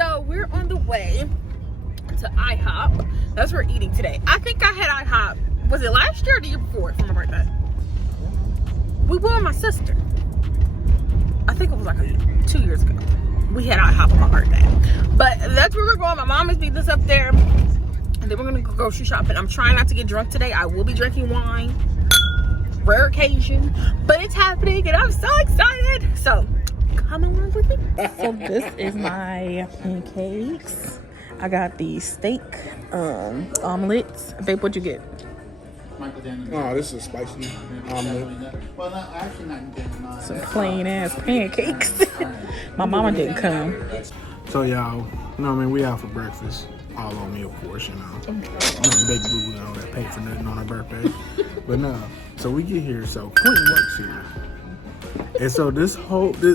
So we're on the way to IHOP. That's what we're eating today. I think I had IHOP. Was it last year or the year before for my birthday? We went with my sister. I think it was like 2 years ago. We had IHOP on my birthday. But that's where we're going. My mom is meeting us up there. And then we're gonna go grocery shopping. I'm trying not to get drunk today. I will be drinking wine. Rare occasion. But it's happening and I'm so excited. So come along with me. So this is my pancakes. I got the steak omelets. Babe, what'd you get? Oh, this is spicy omelet. Some plain ass pancakes. My mama didn't come. So y'all, you know what I mean? We out for breakfast. All on me, of course, you know. Baby boo boo that paid for nothing on her birthday. But no. So we get here. So Quentin works here. And so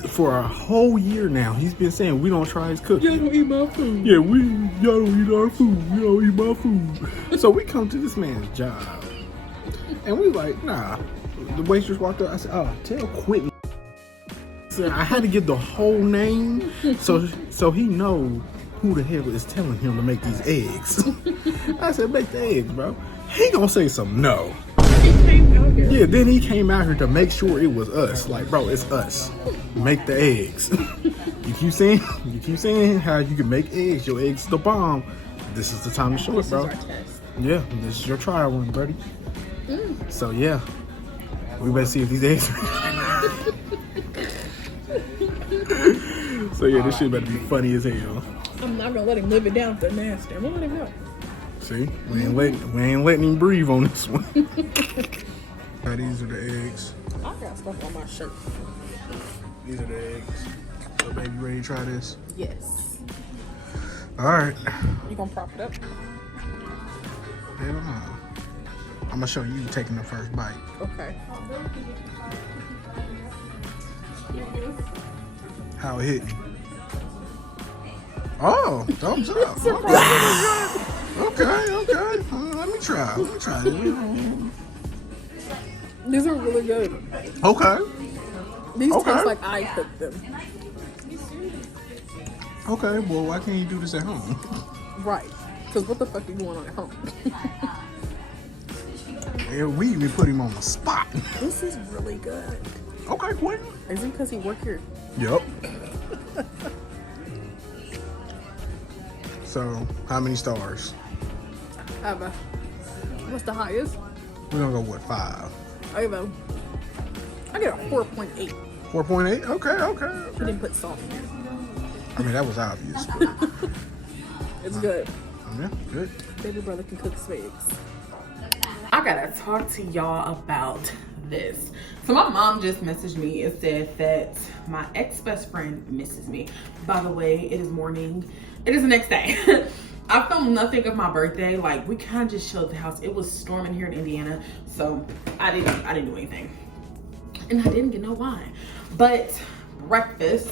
for a whole year now, he's been saying we don't try his cooking. Y'all don't eat my food. Yeah, y'all don't eat our food. You don't eat my food. So we come to this man's job. And we like, nah. The waitress walked up. I said, oh, tell Quentin. So I had to give the whole name so he know who the hell is telling him to make these eggs. I said, make the eggs, bro. He gonna say some no. He came out here. Yeah, then he came out here to make sure it was us. Like, bro, it's us. Make the eggs. You keep saying how you can make eggs. Your eggs the bomb. This is the time to show it, bro. This is our test. Yeah, this is your trial one, buddy. So yeah, we better see if these eggs. So yeah, this shit better be funny as hell. I'm not gonna let him live it down for nasty. I'm gonna let him go. See, we ain't letting him breathe on this one. Now, these are the eggs. I got stuff on my shirt. These are the eggs. So baby, ready to try this? Yes. All right. You gonna prop it up? Hell no. I'm gonna show you taking the first bite. Okay. How it hit you? Oh, thumbs up. Okay. Let me try it. These are really good. Okay. These taste like I cooked them. Okay, well, why can't you do this at home? Right. Because what the fuck are you going on at home? Yeah, we even put him on the spot. This is really good. Okay, Quentin. Is it because he worked here? Yep. So, how many stars? What's the highest? We're gonna go with 5. I get a 4.8. 4.8? Okay. He didn't put salt in it. I mean, that was obvious. But, It's good. yeah, good. Baby brother can cook spades. I gotta talk to y'all about this. So my mom just messaged me and said that my ex-best friend misses me. By the way, it is morning. It is the next day. I filmed nothing of my birthday. Like, we kind of just chilled at the house. It was storming here in Indiana, so I didn't do anything. And I didn't get no wine. But breakfast,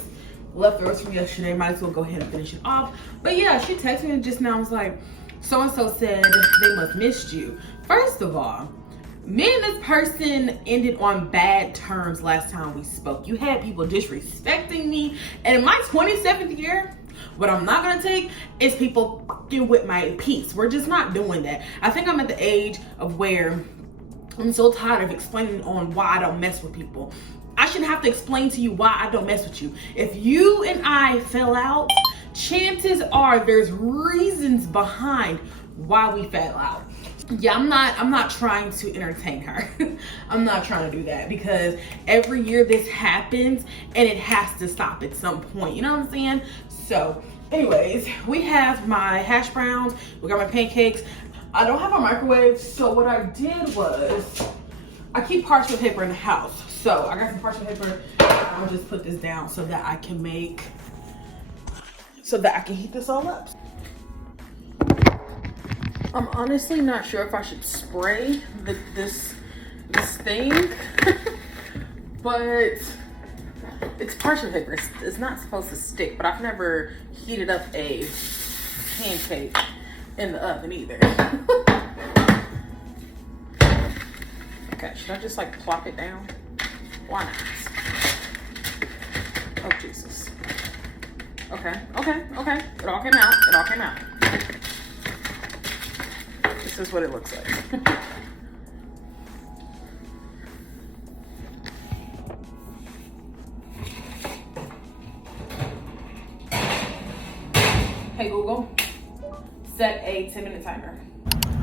leftovers from yesterday, might as well go ahead and finish it off. But yeah, she texted me just now, was like, so-and-so said they must missed you. First of all, me and this person ended on bad terms last time we spoke. You had people disrespecting me. And in my 27th year, what I'm not gonna take is people fucking with my peace. We're just not doing that. I think I'm at the age of where I'm so tired of explaining on why I don't mess with people. I shouldn't have to explain to you why I don't mess with you. If you and I fell out, chances are there's reasons behind why we fell out. Yeah, I'm not trying to entertain her. I'm not trying to do that because every year this happens and it has to stop at some point. You know what I'm saying? So anyways, we have my hash browns, we got my pancakes. I don't have a microwave, so what I did was I keep parchment paper in the house. So I got some parchment paper. I'll just put this down so that I can heat this all up. I'm honestly not sure if I should spray this thing, but it's parchment paper. It's not supposed to stick, but I've never heated up a pancake in the oven either. Okay, should I just like plop it down? Why not? Oh, Jesus. Okay. It all came out. It all came out. This is what it looks like. Hey Google, set a 10-minute timer.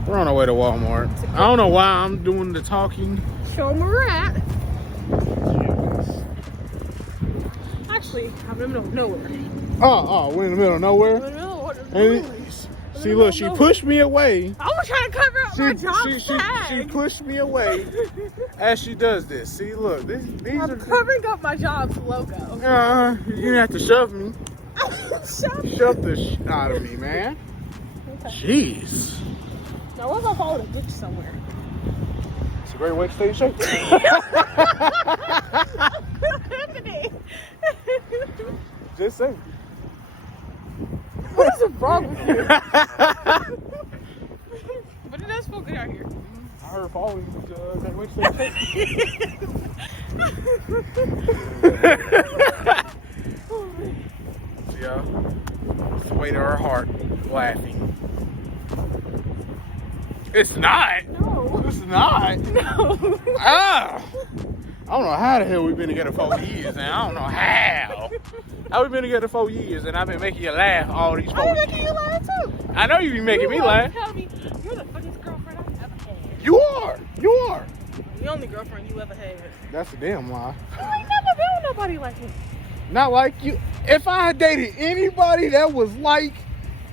We're on our way to Walmart. I don't know why I'm doing the talking. Show them where we're at. Actually, I'm in the middle of nowhere. Oh, we're in the middle of nowhere. I'm in the middle of And nowhere. see, look, she pushed me away. I was trying to cover up my job tag. She pushed me away as she does this. See, look, these I'm are. covering up my job's logo. You didn't have to shove me. Shove the shit out of me, man. Okay. Jeez. Now, what if I fall in a ditch somewhere? It's a great way to stay in shape. Just saying. What is wrong with you? But it does feel good out here. I heard falling was a great way to stay in shape. Yeah. It's the way to her heart laughing. It's not. No. It's not. No. Ah! I don't know how the hell we've been together 4 years, and I don't know how. How we been together 4 years, and I've been making you laugh all these 4 years. I'm making you laugh too. I know you be making me laugh. Tell me you're the funniest girlfriend I've ever had. You are. You are. The only girlfriend you ever had. That's a damn lie. I ain't never been with nobody like me. Not like you. If I had dated anybody that was like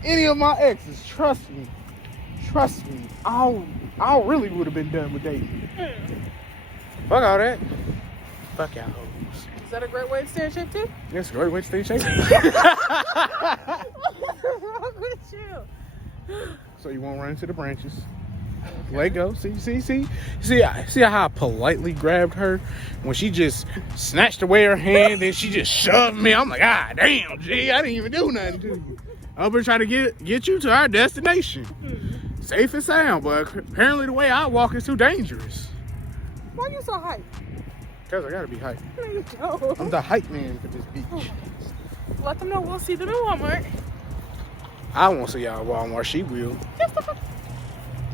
any of my exes, trust me, I really would have been done with dating. Fuck all that. Fuck y'all hoes. Is that a great way to stay in shape too? That's a great way to stay in shape. What's wrong with you? So you won't run into the branches. Let go. See how I politely grabbed her when she just snatched away her hand and she just shoved me. I'm like, ah, damn, G, I didn't even do nothing to you. I'm gonna try to get you to our destination, safe and sound. But apparently the way I walk is too dangerous. Why you so hyped? Cause I gotta be hyped. No, you don't. I'm the hype man for this beach. Let them know we'll see them in Walmart. I won't see y'all at Walmart. She will.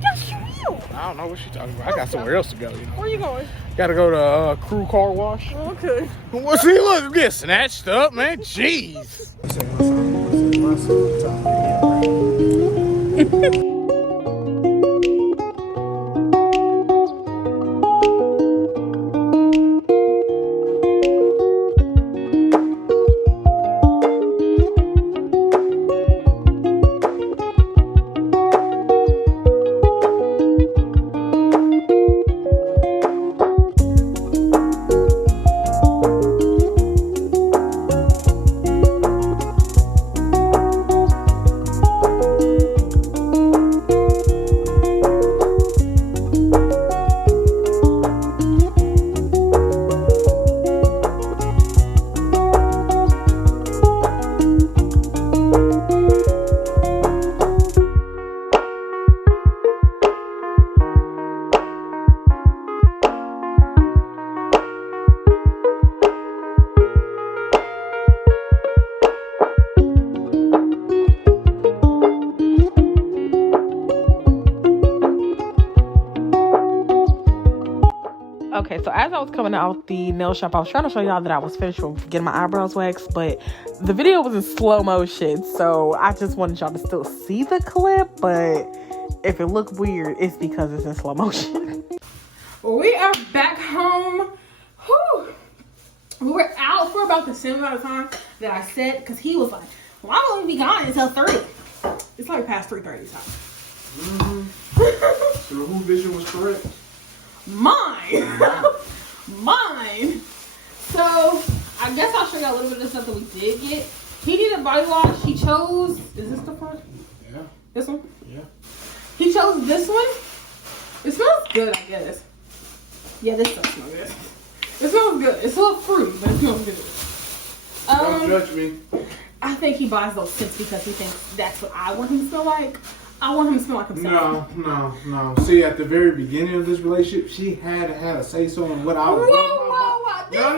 Yes, you will. I don't know what she's talking about. I got somewhere else to go. You know. Where you going? Gotta go to Crew Car Wash. Okay. Well, see, look, get snatched up, man. Jeez. Okay, so as I was coming out the nail shop, I was trying to show y'all that I was finished with getting my eyebrows waxed, but the video was in slow motion, so I just wanted y'all to still see the clip, but if it looked weird, it's because it's in slow motion. We are back home. Whew. We were out for about the same amount of time that I said, because he was like, well, I'm going to be gone until 3. It's like past 3:30 time. So whose vision was correct? Mine. Mine. So I guess I'll show you a little bit of the stuff that we did get. He needed a body wash. He chose, is this the first? Yeah. This one? Yeah. He chose this one. It smells good, I guess. Yeah, this does smell good. It smells good. It's a little fruity, but it smells good. Don't judge me. I think he buys those scents because he thinks that's what I want him to smell like. I want him to smell like himself. No. See, at the very beginning of this relationship, she had to have a say so in what I was. Whoa. No.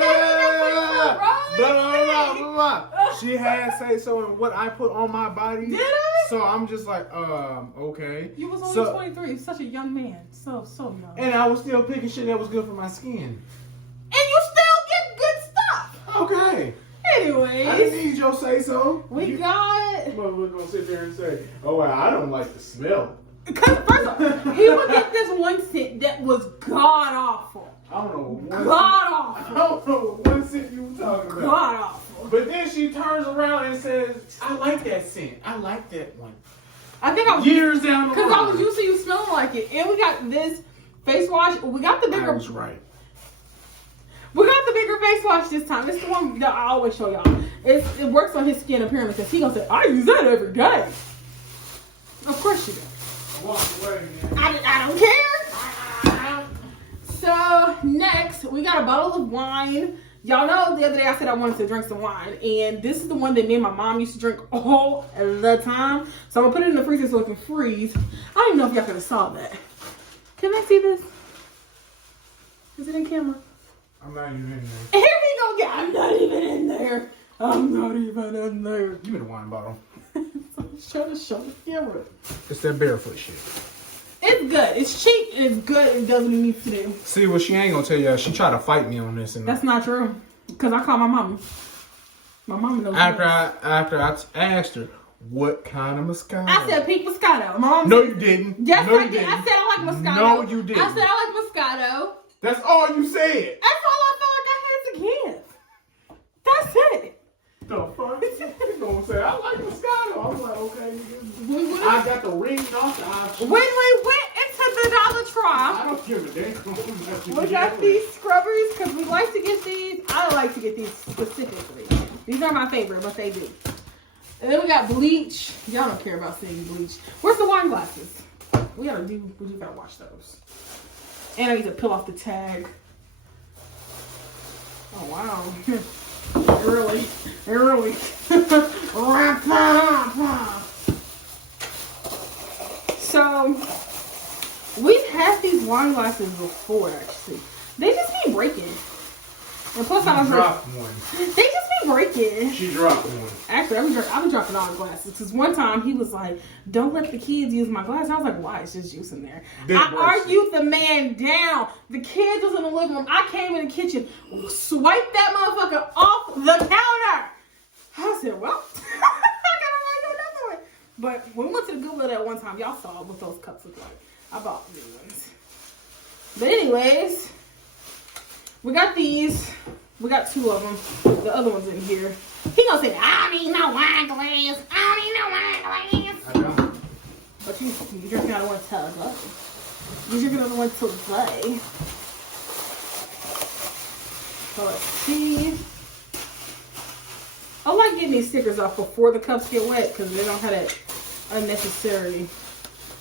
She had say so in what I put on my body. Did I? So I'm just like, okay. You was only So- 23. Such a young man. So young. And I was still picking shit that was good for my skin. And you still get good stuff. Okay. I didn't Anyways, need your say so. we got. Motherfucker gonna sit there and say, oh, well, I don't like the smell. Because first of all, he would get this one scent that was god awful. I don't know what God I awful. don't know what scent you were talking about. God awful. But then she turns around and says, I like that scent. I like that one. I think I was. Years down the line. Because I was used to you smelling like it. And we got this face wash. We got the I bigger. was right. We got the bigger face wash this time. It's the one that I always show y'all. It works on his skin appearance because he gonna say, I use that every day. Of course you do. I walked away, man. I don't care. So next, we got a bottle of wine. Y'all know the other day I said I wanted to drink some wine. And this is the one that me and my mom used to drink all the time. So I'm gonna put it in the freezer so it can freeze. I don't even know if y'all could have saw that. Can I see this? Is it in camera? I'm not even in there. Here we go again. I'm not even in there. I'm not even in there. Give me the wine bottle. Show the camera. It's that barefoot shit. It's good. It's cheap and it's good and does what it needs to do. See, what she ain't gonna tell you, she tried to fight me on this. And That's not true. Because I called my mama. My mama knows. after I asked her, what kind of Moscato? I said pink Moscato. My mom No, said, you didn't. yes, no, I you did. didn't. I said I like Moscato. No, you didn't. I said I like Moscato. That's all you said. That's all I felt like I had to give. That's it. The fuck? You gonna say, I like Moscato. I'm like, okay, When I got the ring off the option. we went into the Dollar I Tree, don't give a damn. we got these scrubbers because we like to get these. I like to get these specifically. These are my favorite, but they do. And then we got bleach. Y'all don't care about seeing bleach. Where's the wine glasses? We gotta wash those. And I need to peel off the tag. Oh wow. Really. So we've had these wine glasses before actually. They just be breaking. And plus I was like, dropped one. they just be breaking. She dropped one. Actually, I'm dropping all the glasses. Because one time he was like, don't let the kids use my glasses. I was like, why? It's just juice in there. I argued the man down. The kids was in the living room. I came in the kitchen, swiped that motherfucker off the counter. I said, well, I gotta go another one. But when we went to the Goodwill that one time, y'all saw what those cups look like. I bought new ones. But anyways, we got these. We got two of them. The other one's in here. He gonna say, I don't need no wine glass. I don't need no wine glass. I don't. But you drinking out of one till today. You drinking out of one till today. So let's see. I like getting these stickers off before the cups get wet because they don't have that unnecessary.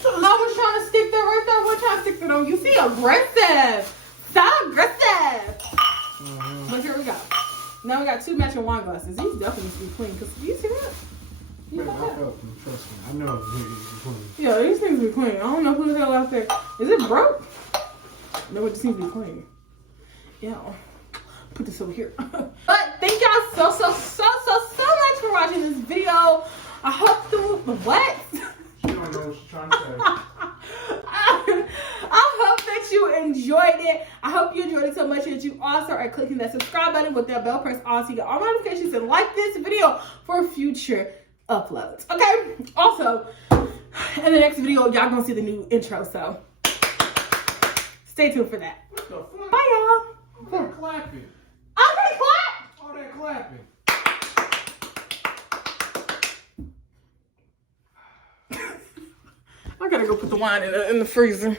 I was trying to stick that right there. We're trying to stick that on. You see, aggressive. So aggressive. Mm-hmm. But here we go. Now we got two matching wine glasses. These definitely need to be clean. Cause you see that? You Man, know I that? felt them, trust me. I know it's clean. Yeah, these things be clean. I don't know who the hell out there. Is it broke? No, it just needs to be clean. Yeah. Put this over here. But thank y'all so much for watching this video. I hope what? She don't know what she's trying to say. I hope that you enjoyed it. I hope you enjoyed it so much that you also are clicking that subscribe button with that bell press on so you get all my notifications and like this video for future uploads. Okay? Also, in the next video, y'all gonna see the new intro, so stay tuned for that. What the fuck? Bye, y'all. All that clapping. I'm gonna clap. All that clapping. I gotta go put the wine in the freezer.